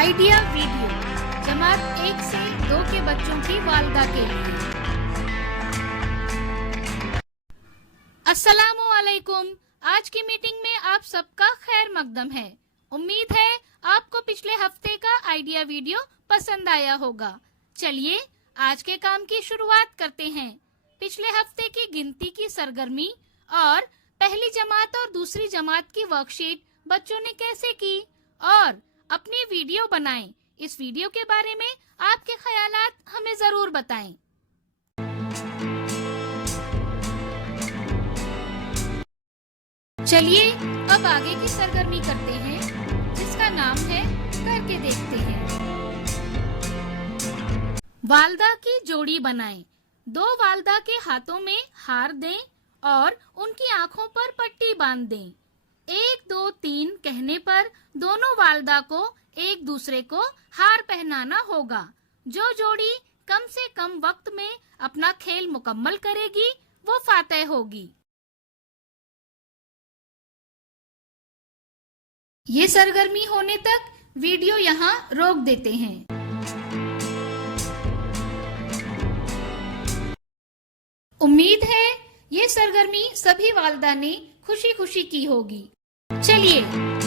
Idea video जमात 1 से 2 के बच्चों की वालिदा के लिए। अस्सलामु अलैकुम। आज की मीटिंग में आप सबका खैर मकदम है। उम्मीद है आपको पिछले हफ्ते का आइडिया वीडियो पसंद आया होगा। चलिए आज के काम की शुरुआत करते हैं। पिछले हफ्ते की गिनती की सरगर्मी और पहली जमात और दूसरी जमात की वर्कशीट बच्चों ने कैसे की और अपनी वीडियो बनाएं। इस वीडियो के बारे में आपके ख्यालात हमें जरूर बताएं। चलिए अब आगे की सरगर्मी करते हैं जिसका नाम है करके देखते हैं। वालिदा की जोड़ी बनाएं। 2 वालिदा के हाथों में हार दें और उनकी आंखों पर पट्टी बांध दें। 1 2 3 कहने पर दोनों वालिदा को एक दूसरे को हार पहनाना होगा। जो जोड़ी कम से कम वक्त में अपना खेल मुकम्मल करेगी वो फातेह होगी। ये सरगर्मी होने तक वीडियो यहाँ रोक देते हैं। उम्मीद है ये सरगर्मी सभी वालिदा ने खुशी खुशी की होगी। चलिए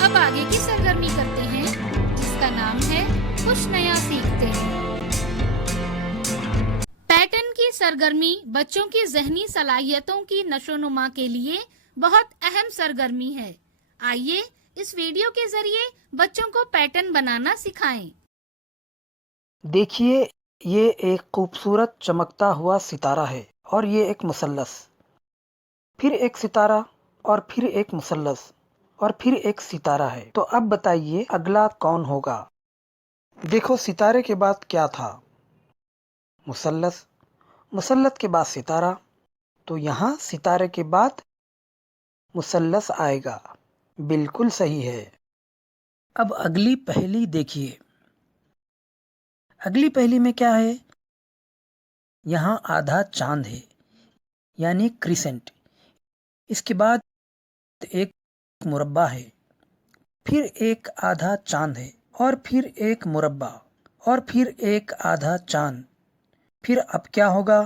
अब आगे की सरगर्मी करते हैं जिसका नाम है कुछ नया सीखते हैं। पैटर्न की सरगर्मी बच्चों की ज़हनी सलाहियतों की नशोनुमा के लिए बहुत अहम सरगर्मी है। आइए इस वीडियो के जरिए बच्चों को पैटर्न बनाना सिखाएं। देखिए ये एक खूबसूरत चमकता हुआ सितारा है और ये एक मुसल्लस, फिर एक सितारा और फिर एक मुसल्लस और फिर एक सितारा है। तो अब बताइए अगला कौन होगा? देखो सितारे के बाद क्या था? मुसल्लस, मुसल्लस के बाद सितारा, तो यहाँ सितारे के बाद मुसल्लस आएगा। बिल्कुल सही है। अब अगली पहेली देखिए। अगली पहेली में क्या है? यहाँ आधा चांद है यानी क्रिसेंट। इसके बाद एक मुरब्बा है, फिर एक आधा चांद है और फिर एक मुरब्बा और फिर एक आधा चांद। फिर अब क्या होगा?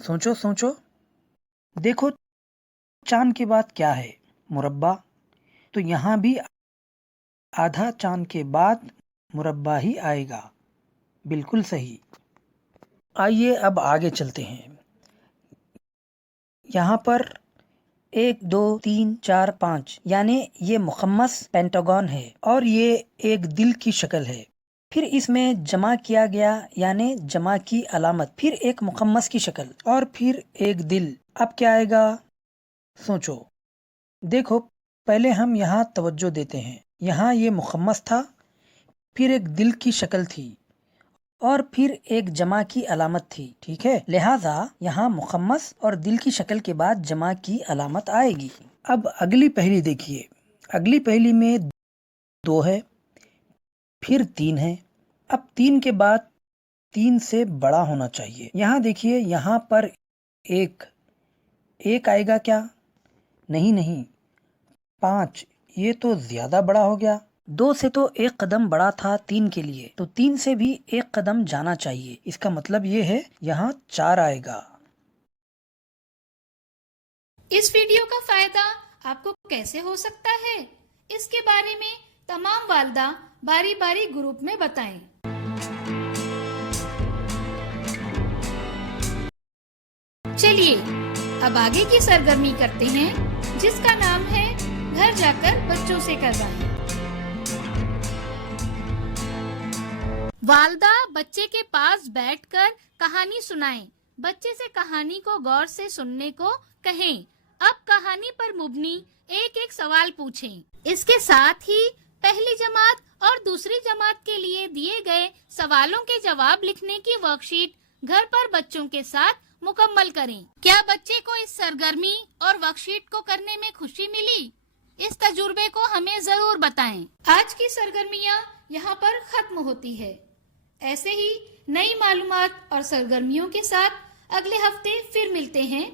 सोचो सोचो। देखो चांद के बाद क्या है? मुरब्बा। तो यहाँ भी आधा चांद के बाद मुरब्बा ही आएगा। बिल्कुल सही। आइए अब आगे चलते हैं। यहाँ पर 1 2 3 4 5 यानी ये मुखम्मस पेंटागन है और ये एक दिल की शक्ल है। फिर इसमें जमा किया गया यानी जमा की अलामत, फिर एक मुखम्मस की शक्ल और फिर एक दिल। अब क्या आएगा? सोचो। देखो पहले हम यहाँ तवज्जो देते हैं। यहाँ ये मुखम्मस था, फिर एक दिल की शक्ल थी और फिर एक जमा की अलामत थी। ठीक है, लिहाजा यहाँ मुखम्मस और दिल की शक्ल के बाद जमा की अलामत आएगी। अब अगली पहेली देखिए। अगली पहेली में 2 है, फिर 3 है। अब 3 के बाद 3 से बड़ा होना चाहिए। यहाँ देखिए, यहाँ पर एक आएगा क्या? नहीं, 5। ये तो ज्यादा बड़ा हो गया। 2 से तो एक कदम बड़ा था 3 के लिए, तो 3 से भी एक कदम जाना चाहिए। इसका मतलब ये है यहाँ 4 आएगा। इस वीडियो का फायदा आपको कैसे हो सकता है, इसके बारे में तमाम वालिदा बारी बारी ग्रुप में बताएं। चलिए अब आगे की सरगर्मी करते हैं जिसका नाम है घर जाकर बच्चों से करवाएं। वालिदा बच्चे के पास बैठकर कहानी सुनाएं। बच्चे से कहानी को गौर से सुनने को कहें। अब कहानी पर मुबनी एक एक सवाल पूछें। इसके साथ ही पहली जमात और दूसरी जमात के लिए दिए गए सवालों के जवाब लिखने की वर्कशीट घर पर बच्चों के साथ मुकम्मल करें। क्या बच्चे को इस सरगर्मी और वर्कशीट को करने में खुशी मिली? इस तजुर्बे को हमें जरूर बताएं। आज की सरगर्मियाँ यहाँ पर खत्म होती है। ऐसे ही नई मालूमात और सरगर्मियों के साथ अगले हफ्ते फिर मिलते हैं।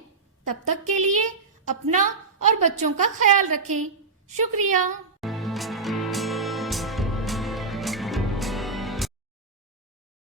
तब तक के लिए अपना और बच्चों का ख्याल रखें। शुक्रिया।